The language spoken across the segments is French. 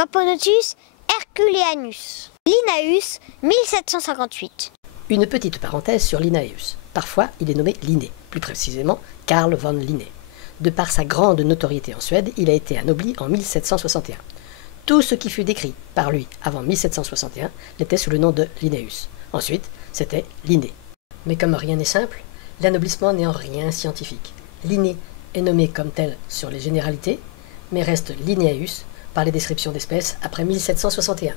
Camponotus herculeanus. Linnaeus, 1758. Une petite parenthèse sur Linnaeus. Parfois, il est nommé Linné, plus précisément Carl von Linné. De par sa grande notoriété en Suède, il a été anobli en 1761. Tout ce qui fut décrit par lui avant 1761 l'était sous le nom de Linnaeus. Ensuite, c'était Linné. Mais comme rien n'est simple, l'anoblissement n'est en rien scientifique. Linné est nommé comme tel sur les généralités, mais reste Linnaeus par les descriptions d'espèces après 1761.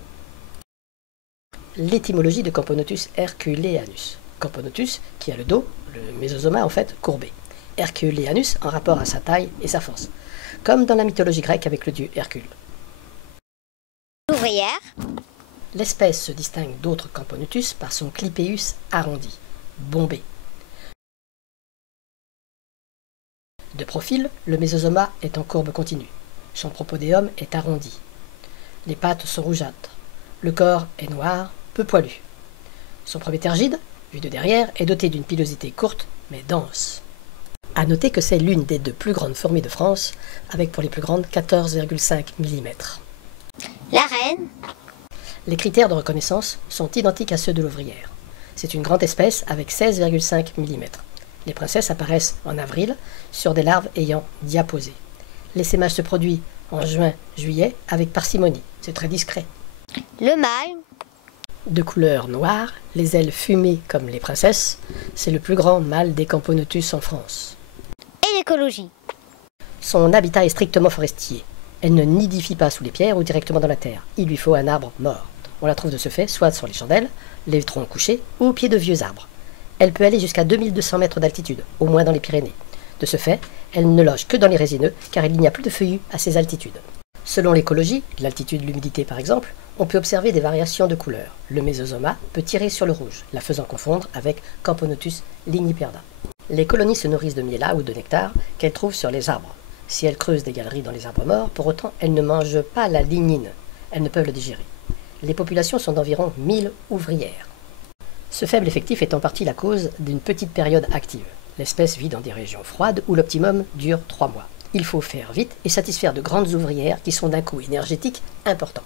L'étymologie de Camponotus herculeanus. Camponotus qui a le dos, le mésosoma en fait, courbé. Herculeanus en rapport à sa taille et sa force, comme dans la mythologie grecque avec le dieu Hercule. L'ouvrière. L'espèce se distingue d'autres Camponotus par son clipéus arrondi, bombé. De profil, le mésosoma est en courbe continue. Son propodéum est arrondi. Les pattes sont rougeâtres. Le corps est noir, peu poilu. Son premier tergide, vu de derrière, est doté d'une pilosité courte mais dense. A noter que c'est l'une des 2 plus grandes fourmis de France, avec pour les plus grandes 14,5 mm. La reine. Les critères de reconnaissance sont identiques à ceux de l'ouvrière. C'est une grande espèce avec 16,5 mm. Les princesses apparaissent en avril sur des larves ayant diaposé. L'essaimage se produit en juin-juillet avec parcimonie. C'est très discret. Le mâle. De couleur noire, les ailes fumées comme les princesses, c'est le plus grand mâle des Camponotus en France. Et l'écologie. Son habitat est strictement forestier. Elle ne nidifie pas sous les pierres ou directement dans la terre. Il lui faut un arbre mort. On la trouve de ce fait soit sur les chandelles, les troncs couchés ou au pied de vieux arbres. Elle peut aller jusqu'à 2200 mètres d'altitude, au moins dans les Pyrénées. De ce fait, elle ne loge que dans les résineux car il n'y a plus de feuillus à ces altitudes. Selon l'écologie, l'altitude, l'humidité par exemple, on peut observer des variations de couleur. Le mésosoma peut tirer sur le rouge, la faisant confondre avec Camponotus ligniperda. Les colonies se nourrissent de miella ou de nectar qu'elles trouvent sur les arbres. Si elles creusent des galeries dans les arbres morts, pour autant, elles ne mangent pas la lignine. Elles ne peuvent le digérer. Les populations sont d'environ 1000 ouvrières. Ce faible effectif est en partie la cause d'une petite période active. L'espèce vit dans des régions froides où l'optimum dure 3 mois. Il faut faire vite et satisfaire de grandes ouvrières qui sont d'un coût énergétique important.